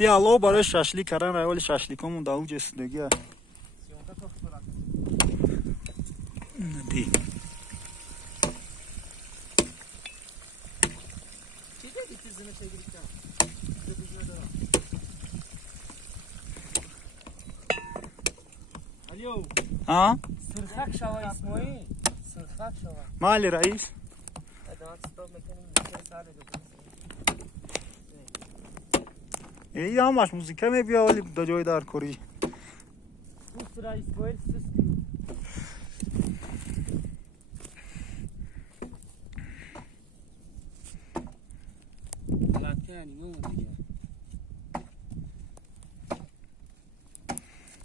بیا الله برای ششلیک کردن ولی ششلیکمون در اوج رسیدگی است. دی ها سرخک شوا اسماعیل سرخک شوا مالی رئیس ای همش موزیکه می بیا ولی دو جای دار کری دوست را اسماعیل سست غلط کردی نمون دیگه